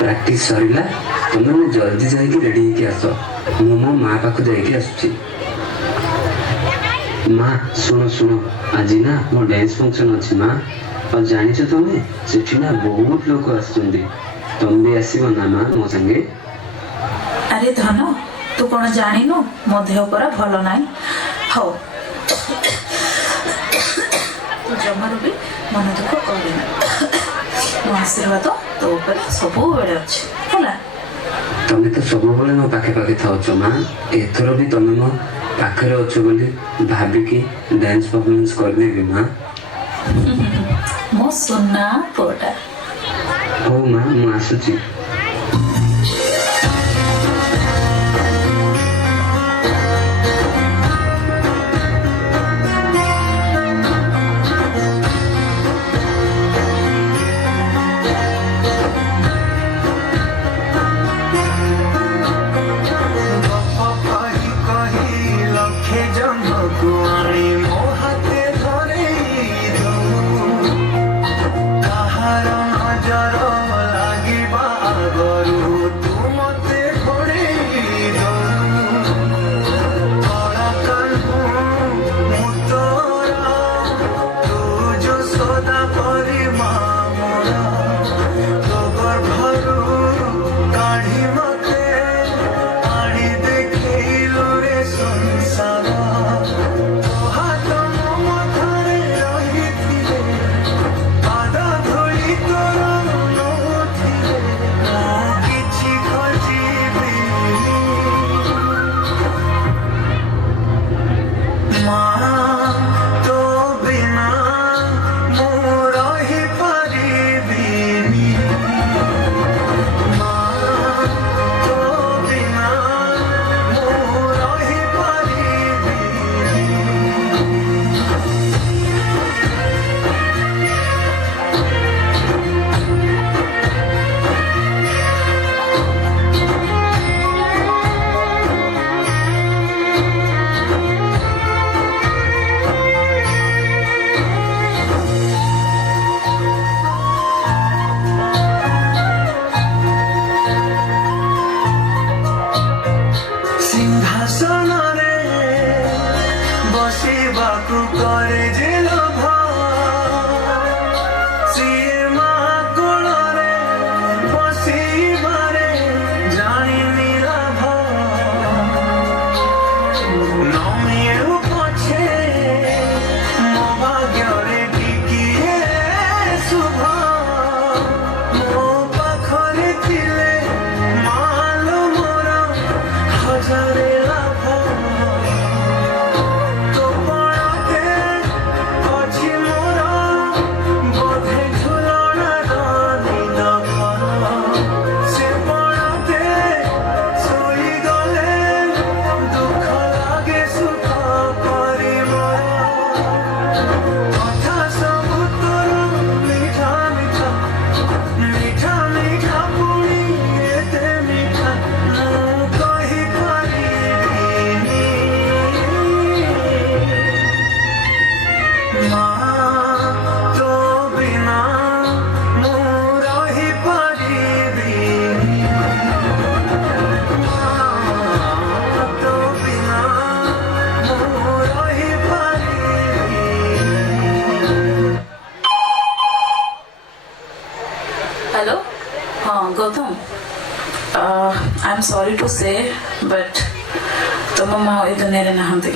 Practice ସରିଲା, ତମେ ଜଲ୍ଦି ଯାଇକି ରେଡ଼ି ହେଇକି ଆସ। ମୁଁ ମୋ ମା ପାଖକୁ ଯାଇକି ଆସୁଛି। ମା ଶୁଣ ଶୁଣ, ଆଜି ନା ମୋ ଡ୍ୟାନ୍ସ ଫଙ୍କସନ୍ ଅଛି ମା। ଆଉ ଜାଣିଛ ତମେ, ସେଠି ନା ବହୁତ ଲୋକ ଆସୁଛନ୍ତି। ତମେ ବି ଆସିବ ନା ମା ମୋ ସାଙ୍ଗେ? ଆରେ ଧନ, ତୁ କ'ଣ ଜାଣିନୁ ମୋ ଦେହ ପରା ଭଲ ନାହିଁ। ହଉ, ତୁ ଜମାରୁ ବି ମନ ଦୁଃଖ କରିନି। ମୋ ଆଶୀର୍ବାଦ ତୋ ଉପରେ ସବୁବେଳେ ଅଛି ହେଲା। ତମେ ତ ସବୁବେଳେ ମୋ ପାଖେ ପାଖେ ଥାଉଛ ମା। ଏଥର ବି ତମେ ମୋ ପାଖରେ ଅଛ ବୋଲି ଭାବିକି ଡ୍ୟାନ୍ସ ପରଫର୍ମାନ୍ସ କରିଦେବି ମା। ମୋ ସୁନା ପୁଅଟା। ହଉ ମା, ମୁଁ ଆସୁଛି। हेलो, हाँ Gautam, I am sorry to say but तुम माँ ए दुनिया नहांती।